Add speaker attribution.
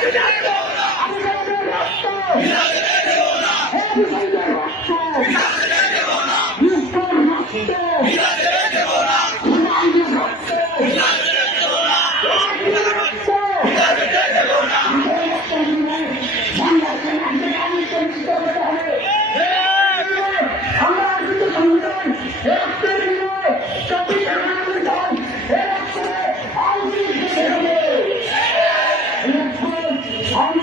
Speaker 1: Get out of here! আমি